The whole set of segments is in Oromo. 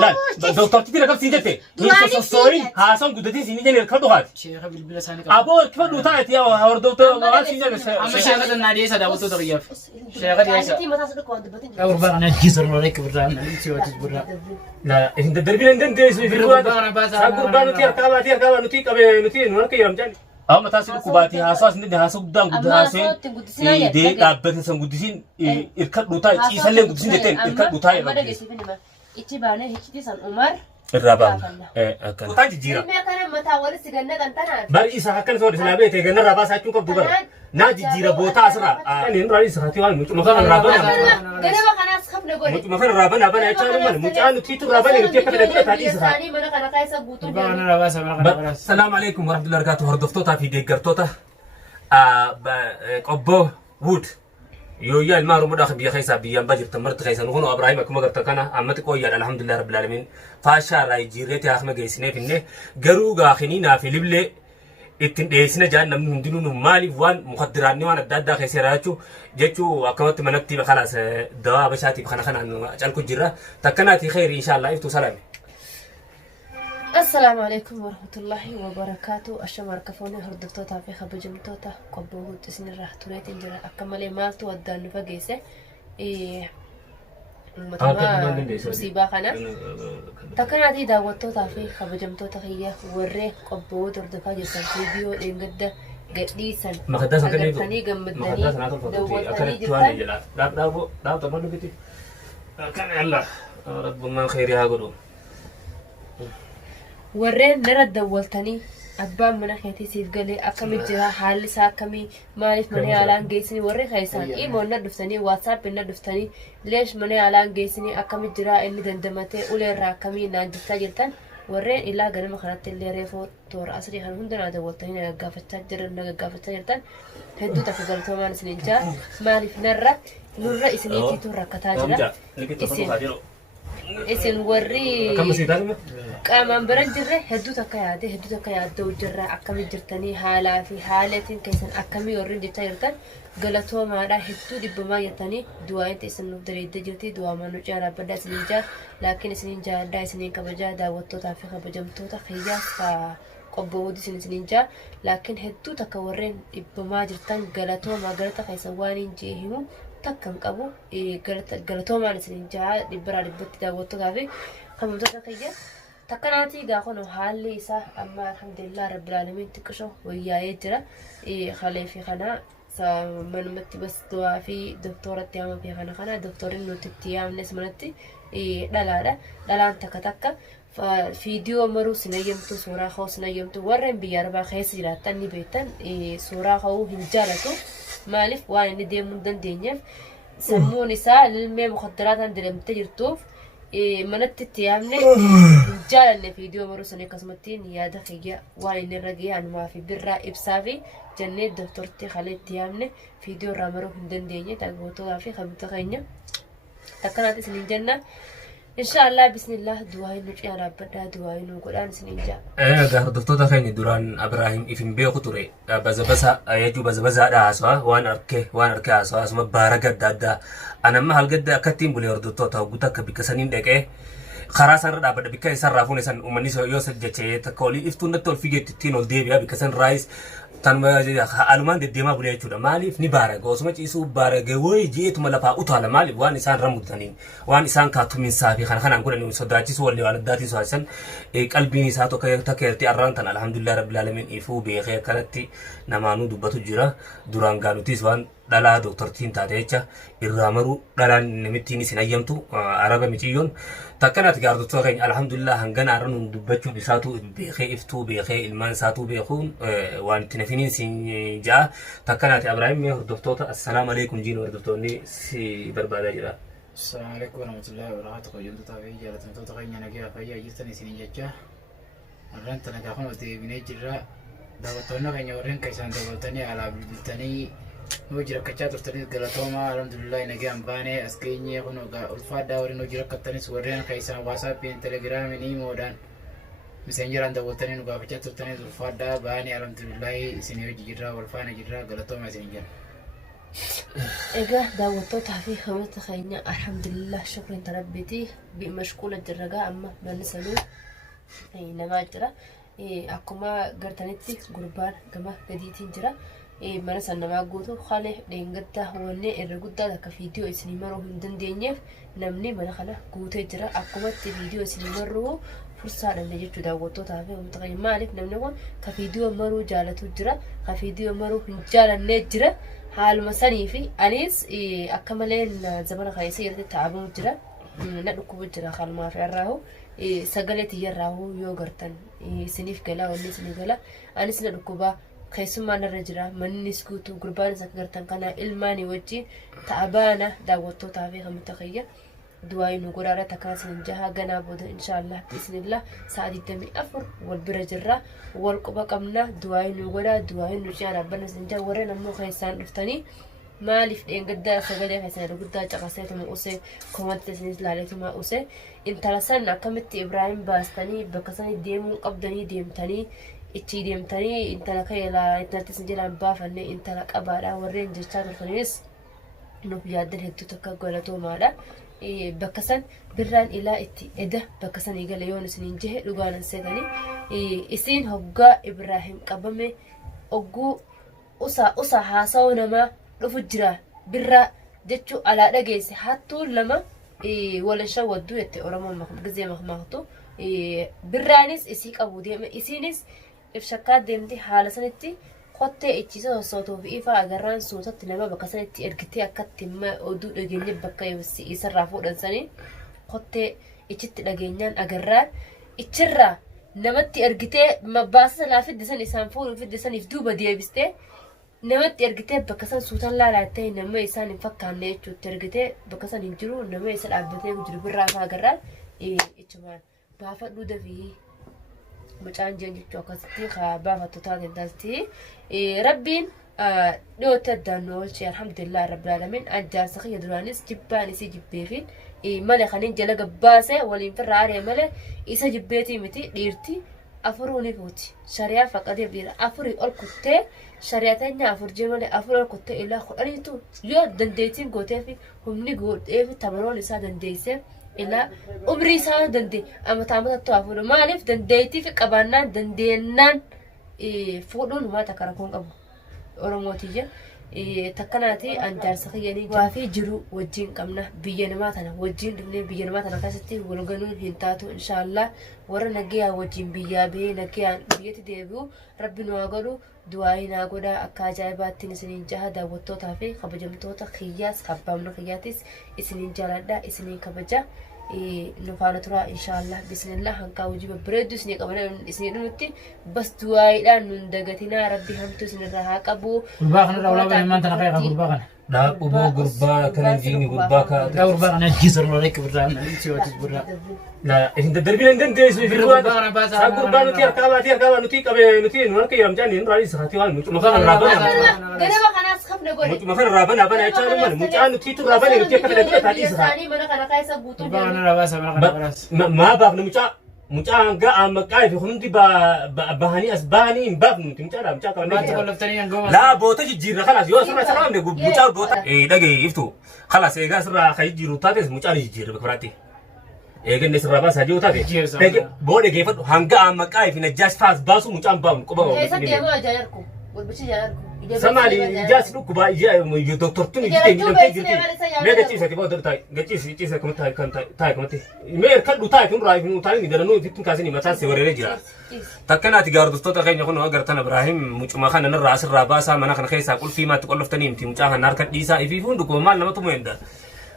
لا دكتور تيجي كم سيدتي هي سوين هاسون قدتي سيني جن الكردو هات شيخ بالبلا ساني أبو كيف لو تاعت يا هور دكتور ما سيني أما شيخ النادي سدا وتو تغيف شيخ ديسا أنتي ما تصدق وانت بتين أوربان أنا جيزر وراك برا أنتي واتش برا لا إنت دربين عندن ديس في الواد قربان تيار نتي كابي نتي نورك يوم جاني أو متى سيد كوباتي هاساس ندي هاسو قدام قدام هاسين دي دابت سان قدسين إركض لو تاعت يسلم قدسين دتين إركض لو تاعت ما ده جسي فيني إتي بانه هيك تيسان عمر الرابان أكن تاج جيرا ما كان متى ولا سجنة كنتنا بل إيسا هكذا صور سلابي تيجي الرابا ساكن كم دوبر ناجي جيرا بوتا أسرع يعني نرى إيسا هتي وان مكان الرابان كنا ما كنا أسخف نقول مكان الرابان أبان أشان من مكان تيتو الرابان يمكن كذا كذا تاج إيسا ثاني ما كنا كايسا بوتو أنا راباس أنا راباس السلام عليكم ورحمة الله وبركاته هردفتوتا في ديجرتوتا قبو وود يا المارو مداخل بيا خيسا بيا بجر تمرت خيسا نقولوا إبراهيم كم قرت كنا أمتى كويا الحمد لله رب العالمين فاشا راي جيرتي أخنا جيسني فينه جروجا خنينا في لبلة إتنسنا جانا من دينو مالي وان مخدراني وانا دادا خيسا راجو جتو أكملت منكتي بخلاص دوا بشاتي بخنا أجلكوا جرا تكناتي خير إن شاء الله يفتو سلام السلام عليكم ورحمة الله وبركاته الشمار كفوني هردفتوتا في خبجمتوتا قبوه تسني راح تريد انجرا أكمل مالتو ودان فقيسة مصيبة خنا تكناتي داوتوتا في خبجمتوتا خيه وري قبوه تردفا جسن فيديو لنقد قديسا مقدسا أغرتني قمدني دوتني جدا لا تمنو كتي كان الله رب ما خير يا قدو warreen nara dawwaltanii abbaan mana keetii siif galee akkamitti jira haalli isaa akkamii maaliif mana yaalaan geessanii warri keessaan imoon na dhuftanii waatsaap na dhuftanii leesh mana yaalaan geessanii akkamitti jira inni dandamatee uleerraa akkamii naan jettaa jirtan warreen ilaa ganama kanatti illee reefoo toora asrii kan hunda naa dawwaltanii na gaggaafachaa jirtan hedduu takka galatoomaan isiniin jaa maaliif nurra isiniitiitu rakkataa jira isin warri qaamaan biran jirre hedduu takka yaaduu jirra akkamii jirtanii haalaa fi haalatiin keessan akkamii warri jechaa jirtan galatoomaadha hedduu dhibbamaa jettanii du'aan isin nuuf dareeddee jirti du'aamaan nu caalaa baddaa isiniin jaa laakiin isiniin jaalladhaa isiniin kabajaa daawwattootaa fi kabajamtoota fayyaas qobboowwan isiniin jaa laakiin hedduu takka warreen dhibbamaa jirtan galatoomaa galata keessan waan hin jee himu takkan qabu galatoomaan isiniin jaa dhibbaraa dhibbatti daawwattootaa fi kabajamtoota fayyaa تكناتي قاخونو حالي إسا أما الحمد لله رب العالمين تكشو وياي جرا خليفي خنا من متي بس دوا في دكتورة تيام في خنا دكتور إنه تتيام ناس منتي دلان تكا فيديو مرو سنيمتو صورة خو سنيمتو ورن بياربا خيس جراتني بيتن صورة خو هنجالتو مالف وين دي مندن دينيف سمو نساء للمي مخدرات عندهم تجرتوف منت تيامني جالنا فيديو مرسني كسمتين يا دقيقة وين الرجيع ما في برا إبسافي جنة دكتور تخلي تيامني فيديو رامرو هندن ديني تقولوا في خبرت خيني تكنات سنين جنة إن شاء الله بسم الله دعائي نجي على بدأ دعائي نقول أنا سنين جا ده دكتور خيني دوران إبراهيم إفن بيو كتوري بس أيجو بس هذا أسوا وان أركي أسوا اسمه بارك دادا أنا ما هالقد أكتيم بولي أردوتو تاو قطع بكسانين دك خراس أنا رابط بكا يسرافون إنسان ومني سو يوسف جتة تقولي إفتون نتول فيجي تينول ديبيا بكسان رايس تنما ألمان الدماء بولي أشودا مالي في بارك وسمعت يسوع بارك وي جيت ملفا أطال مالي وان إنسان رمضانين وان إنسان كاتو من سافي خنا نقول إنه صداتي سوى اللي وانا داتي سوى إنسان قلبي نساتو كيرتي أرانتنا الحمد لله رب العالمين إفو بخير كانتي نمانو دبتو جرا دوران قالوا تيسوان دلا دكتور تين تاديچا الرامرو دلا نمتيني سنايمتو عربا ميتيون تكنات غاردو توغين الحمد لله هنغنا رن دبچو بساتو بخي افتو بخي المان ساتو بخون وان تنفينين سين جا تكنات ابراهيم دكتور السلام عليكم جينو دكتورني سي بربادا جرا السلام عليكم ورحمة الله وبركاته قيمت تابعي جالت متوتا خينا نجيا فيا جيتني سنين جا مرنت نجاحون ودي بنيجرا دعوتنا خينا ورين كيسان دعوتني على بلتني نوجر كتشات ترتني غلطوما الحمد لله نجام باني اسكيني هونو الفادا ورين نوجر كتني سورين كيسان واتساب تليجرام نيمو دان مسنجر عند وتني نوجا كتشات ترتني الفادا باني الحمد لله سنيو جيرا والفانا جيرا غلطوما سنجر إيجا داوتو تعرفي خمسة خينا الحمد لله شكرا تربيتي بمشكولة الرجاء أما ما نسألو نما جرا أكما قرتنتي قربان كما قديتي جرا ما نسأل نما قوتو خالي لينقطة هوني الرجودة لك فيديو إسني مرو هندن دينيف نمني من خلا قوتي جرا أكما فيديو إسني مرو فرصة لنا جت داوتو تعرفي ومتغير مالك نمني كفيديو مرو جالتو جرا كفيديو مرو هنجال النجرة حال مسني في أنيس أكملين زمان خايسير تعبون جرا ندكو جرا خال ما في الراهو سجلت يراهو يوغرتن سنيف كلا ونيس نجلا أنيس ندكو با خيسم ما نرجرا من نسكوتو قربان سكرتن كنا إلماني وجي تعبانة داوتو تعبي هم تخيّة دواي نقرارة تكاسن جها جنا بود إن شاء الله بإذن الله سعدي تمي أفر والبرجرة والقبا قمنا دواي نقرا دواي نرجع ربنا سنجا ورنا مو خيسان رفتني ما لف إن قد سجلي خيسان قد جقسيت ما أوسي كمان تسنيس لالتي ما أوسي إن ترسلنا كمت إبراهيم باستني بكسني ديم قبضني ديم تاني إتشي ديم تاني إن تلك يلا إن تسنجل عن بافني إن تلك أبارا ورين جشان الخنيس إنه بيادر هدو تكا قولتو مالا بكسن بران إلى إتي إده بكسن يقال يونس نينجه لقانا سيداني إسين هقا إبراهيم قبمي أقو أسا حاساونا ما رفجرا برا جتشو على رجيسي حتو لما ولا شو ودو يتي أورما مخزي مخمختو برانيس إسيك أبو ديم إسينيس إفشاكات ديمتي حالة سنتي qottee ichiisa sootoo fi ifa agarraan suutatti nama bakka sanitti ergitee akkatti himma oduu dhageenye bakka isarraa fuudhansanii qottee ichitti dhageenyaan agarraan ichirraa namatti ergitee mabbaasa sanaa fiddisan isaan fuudhu fiddisaniif duuba deebistee namatti ergitee bakka san suutan laalattee nama isaan hin fakkaanne jechuutti ergitee bakka san hin jiru nama isa dhaabbatee jiru birraa fa'aa agarraan ichumaan baafadhuu dafii مجان جنجي توكستي خابا فتوتات دالتي ربين دوت الدانول شي الحمد لله رب العالمين أجار سخي درانيس جباني سي جبيفين مالي خلين جلق باسه ولين فراري مالي إسا جبيتي متي ديرتي أفروني فوتي شريعة فقد يبدير أفري الكتة شريعتين أفر جمالي أفر الكتة إلا خلانيتو يو دنديتين قوتي في همني قوت في تمرون إسا دنديسي إلا عمري سان دندي أما تعمل توافق ما أعرف دنديتي في قبانا دندينان فودون ما تكرهون أبو أورموتيجا تكناتي أنجار سخياني وافي جرو وجين كمنا بيجنماتنا وجين دمني بيجنماتنا كاستي ولقنون هنتاتو إن شاء الله ورا نجيا وجين بيجابه نجيا بيجت ديبو ربنا وقالو دعائنا قدا أكاجايبات تنسنين جهدا وتوتا في خبجمتوتا خياس خبامنا خياتيس إسنين جالدا إسنين كبجا نفعل ترى إن شاء الله بسم الله هنكا وجيب بريدو سنيك أبنا إسنين نمتي بس دعائنا نندقتنا ربي همتو سنرها كابو قرباخنا رولا بني ما تنقيق قرباخنا لا أبو قربا كان يجيني قربا لا قرباخنا جيسر لوريك برا نسيوا تجبرا لا إنت دربي لندن ديس في الوقت قرباخنا باسا قربا نتيار كابا نتي كابا نتي نورك يوم جاني نرالي سخاتي وان مكان رابنا قربا خلاص خفنا قولي مكان رابنا أبنا يجاني من مكان نتي تو رابنا نتي كذا كذا تادي سخات من أنا كايسة بوتو قرباخنا باسا ما بافنا مكان جا مكاي في خندي بهاني أسباني بافنا مكان كمان ما تقول لفتني نقوم لا بوتا جيرة خلاص يو سرنا سلام ده مكان بوتا إيه ده جي يفتو خلاص إيه سرنا خير جيرو تادس مكان جيرة بكراتي إيه كن نسرنا بس هجيو تادس بوده جيفت هنگا مكاي في نجاش فاس باسو مكان بام كوبا إيه سدي ما جايركم والبشي جايركم سمالي جاس لو كوبا يا دكتور توني جيتي ميدا تيسا تبغى تاي جيتي كم تاي كم تاي كم تي مير كدو تاي كم راي في تاي ندرنو في تنكاسني مثلا سوري جرا تكنا تجار دوستو تاي يكون أجر تنا إبراهيم مجمع خان نرأس الراباسا منا خان خيسا كل فيما تقول لفتني متي مجمع خان نارك ديسا يفيفون دكوا مال نما تمويندا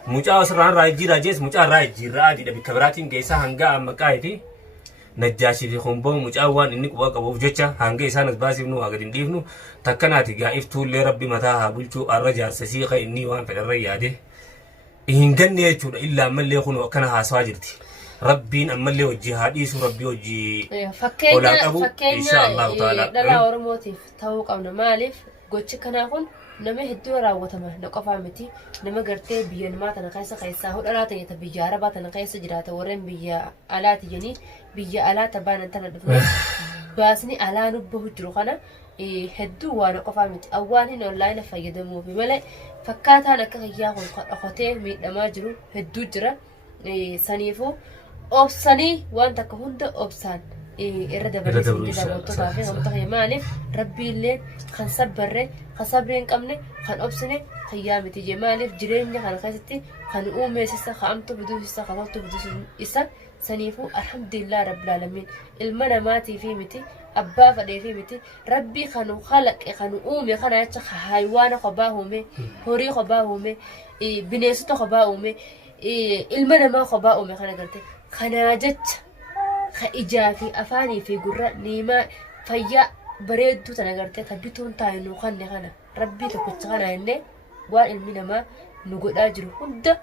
مجمع سرنا راي جيرا جيس مجمع راي جيرا دي دبي كبراتين جيسا هنگا مكاي في نجاشي في خنبو مجاوان إنك واقع بوجتة هنگا إنسان باسي بنو أقدم ديفنو تكنا تجا إفتو لربي متاها بلشو الرجال سسيخة إني وان في الريادة إهنجني يجود إلا من اللي يكون وكانها سواجرتي ربين أما اللي وجه حديث ربي وجه فكينا إن شاء الله تعالى دلا ورموتي توق أو نمالف قلت كنا هون نما هدو راوتما نقفا متي نما قرتي بيان ما تنقيس قيسا هو ألات يتبيا ربا تنقيس جراتا ورم بيا ألات يعني بيا ألات بان انتنا دفن baasni alaa nubbahu jiru kana hedduu waan qofaa miti awwaan hin online fayyadamuu fi malee fakkaataan akka kiyyaa kun dhokatee miidhamaa jiru hedduu jira saniifuu obsanii waan takka hunda obsaan irra dabalee daawwattootaa fi namoota kiyya maaliif rabbiillee kan sabbarre kan sabreen qabne kan obsine kiyyaa miti jee maaliif jireenya kana keessatti kan uumeessisa kan amtu biduusisa kan toltu biduusisa saniifuu alhamdulillah rabbil alamin ilma namaatii fi miti abbaa fadhee fi miti rabbii kan khalaqe kan uume kana jecha haywaana kophaa uume horii kophaa uume bineensota kophaa uume ilma namaa kophaa uume kana garte kana jecha ka ijaa fi afaanii fi gurra niimaa fayyaa bareedduu tana garte ka bituun taa'inu kanne kana rabbii tokkicha kana jennee waan ilmi namaa nu godhaa jiru hunda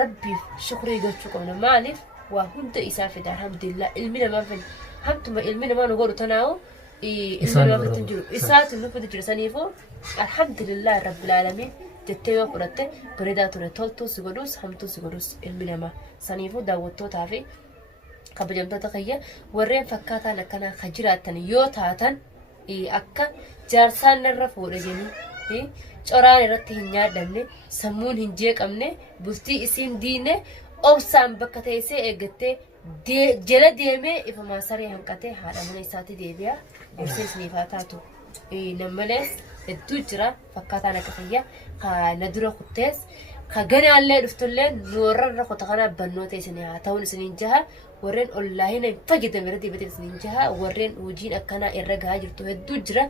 rabbiif shukrii gochuu qabna maaliif waa hunda isaa fida alhamdulillah ilmi namaa fida hamtuma ilmi namaa nu godhu tanaawu ilmi namaa fitin jiru isaatu nu fida jiru saniifuu alhamdulillah rabbil alamin jettee yoo fudhatte bareedaa ture toltuu si godhus hamtuu si godhus ilmi namaa saniifuu daawwattootaa fi kabajamtoota kiyya warreen fakkaataan akkanaa ka jiraatan yoo taatan akka jaarsaan narra fuudha jenii coraan irratti hin nyaadamne sammuun hin jeeqamne bultii isiin diine obsaan bakka teessee eeggattee jala deemee ifa maasaree hanqatee haadha mana isaatti deebi'a gorsee isiniifaa taatu nammalees hedduu jira fakkaataan akka kiyya ka na dura kuttees ka ganaallee dhuftullee nu warra kota kana bannoota isinii haa ta'uun isiniin jaha warreen ollaahina hin fayyadamne irra dibatee isiniin jaha warreen hojiin akkanaa irra gahaa jirtu hedduu jira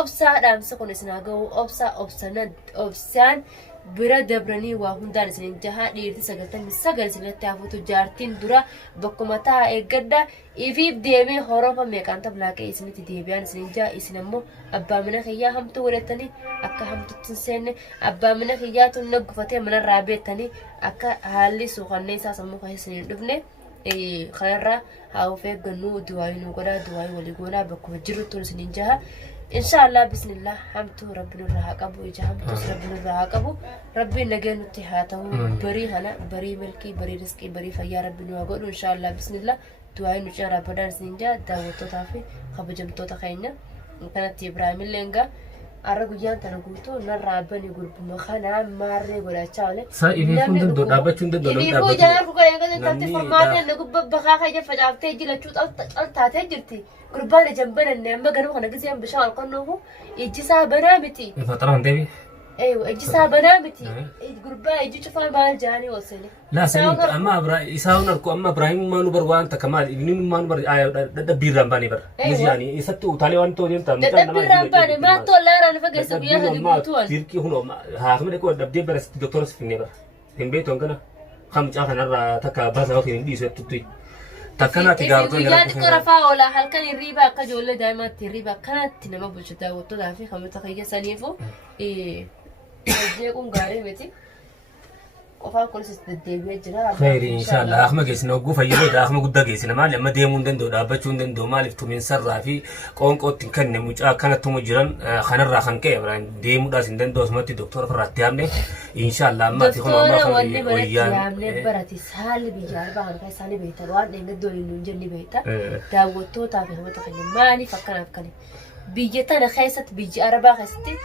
obsaa dhaamsa kun isin haa ga'u obsaan bira dabranii waa hundaan isiniin jaha dhiirti 99 isinirratti hafuutu jaartiin dura bakkuma taa'aa eeggadda ifiif deemee horofa meeqaan tablaaqee isinitti deebi'aan isiniin jaha isin ammoo abbaa mana kiyyaa hamtuu godhatanii akka hamtutti hin seenne abbaa mana kiyyaatu naggufatee manarraa beektanii akka haalli suuqannee isaa sammuu keessa hin dhufne kanarraa haa of eeggannuu du'aayii nu godhaa du'aayii walii goonaa bakkuma jirtuun isiniin jaha inshallah bismillah hamtu rabbi nurra haa qabu ija hamtus rabbi nurra haa qabu rabbi nageen nutti haa ta'u barii kana barii milkii barii rizqii barii fayyaa rabbi nu haa godhu inshallah bismillah du'aayii nu cina rabbadaan isiniin jaha daawwattootaa fi kabajamtoota keenya kanatti ibraahimillee engaa arra guyyaan tana guutuu narraa abbanii gurbuma kanaa maarree godhachaa oole Sa'iifii kun dhaabbachuun danda'u Iniifuu jalaan kuka yang kata tante formaatee na gubba bakaa kaya facaaftee jilachuu xaltaatee jirti. Gurbaan jambanan ne amma ganama kana giseen bishaan alqannuufu ijjisaa banaa miti. Faxaraan deebi. Ijjisaa banaa miti. Gurbaa ijji cufaa maal jaanii oolsine. Laa sanii amma isaan arku amma Ibrahim maanu bar waan takka maal ibni maanu bar dadhabbiirraan baane bar. Miziyaanii isatti utaalee waan ta'u deemtaa. Dadhabbiirraan baane maa tollaaraan fageessa guyyaa hadi guutuun. Dirqii huno haakama dhaqoo dhabdee bara sitti doktora sifinne bara. Hin beektu kana hamcaa kanarraa takka baasa yookiin hin dhiisu jettutti. Takkanaatti gaarotoo guyyaa xiqqoo rafaa oola halkan hirriiba akka ijoollee daa'imaatti hirriiba akkanatti nama bulchu daawwattootaa fi kamoota fayyasaniifu jeequun gaarii miti. Qofaan kunis deddeebi'ee jira. Khayri inshallah akkuma geessina ogguu fayyadoo akkuma guddaa geessina maali amma deemuu hin danda'u dhaabbachuu hin danda'u maaliif tumiinsarraa fi qoonqootti kenne mucaa akkanattumu jiran kanarraa kan ka'e biraan deemuudhaas hin danda'u asumatti doktora firraatti yaamne inshallah amma ati kun amma wanni baratti yaamne barati saali biyyaa ba'an kan isaanii beektan waan dheengad waliin nuun jenni beekta daawwattootaa fi namoota keenya maaliif akkanaaf kane biyya tana keessatti biyya arabaa keessatti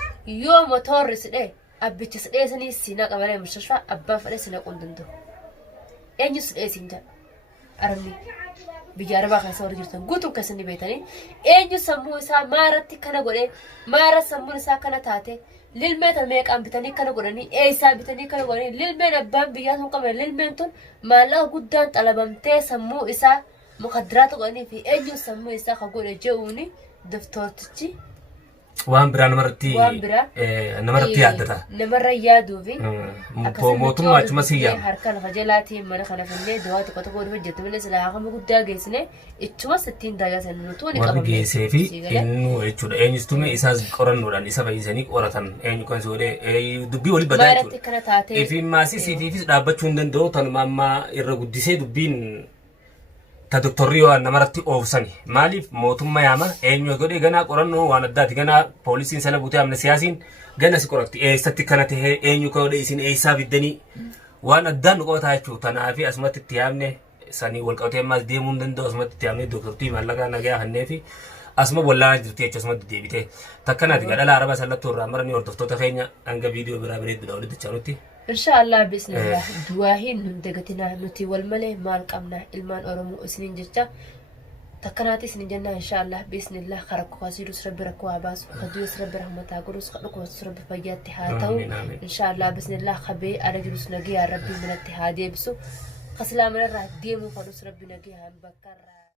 yoo motorri sidhee abbicha sidhee sanii siinaa qabalee murshashfaa abbaan fedhe sina qundundu eenyu sidhee siin jedha arabni biyya arabaa keessa warri jirtan guutuun keessatti beektanii eenyu sammuu isaa maaratti kana godhee maara sammuun isaa kana taate lilmeeta meeqaan bitanii kana godhanii eessaa bitanii kana godhanii lilmeen abbaan biyyaa sun qaban lilmeen tun maallaqa guddaan xalabamtee sammuu isaa mukaddiraatu godhanii fi eenyu sammuu isaa ka godhe je'uuni doftortichi waan biraa namarratti yaaddata. Namarra yaaduu fi mootummaa achuma siyyaa. Harka lafa jalaatiin mana kana finnee dawaa xiqqoo tokko dhufe jettu malee silaa haqama guddaa geessine ichuma sittiin daagaa nutu ni qabamne. Warri geessee fi eenyu jechuudha. Eenyustume isaas qorannoodhaan isa fayyisanii qoratan eenyu kan soodee dubbii walii badaa jechuudha. Maaratti kana taatee. Eefiin maasii siitiifis dhaabbachuu hin danda'u tanuma amma irra guddisee dubbiin ta doktorri waan namarratti oofsani maaliif mootummaa yaama eenyu godhe ganaa qorannoo waan addaati ganaa poolisiin sana buutee amna siyaasiin gana si qoratti eessatti kana tahee eenyu godhe isin eessaa biddanii waan addaan nu qabataa jechuu tanaa fi asumatti itti yaamne sanii wal qabatee ammaas deemuu hin danda'u asumatti itti yaamne doktortii maallaqaa nagaa hannee fi asuma wallaa jirti jechuun asuma deebitee takkanaati gadhala araba sallattuu irraa maranii hordoftoota keenya hanga viidiyoo biraa bareedduudha walitti chaanutti. Inshaallah bismillah duwaahiin nun dagatinaa nuti wal malee maal qabna ilmaan Oromoo isiniin jecha takkanaati isiniin jennaa inshaallah bismillah karakko kasiidus rabbi rakkoo haa baasu kaduyus rabbi rahmataa godhus kadhukuus rabbi fayyaatti haa ta'u inshaallah bismillah qabee ala jirus nagee yaa rabbi manatti haa deebisu kaslaamanarraa deemuu fadhus rabbi nagee haa bakkarraa.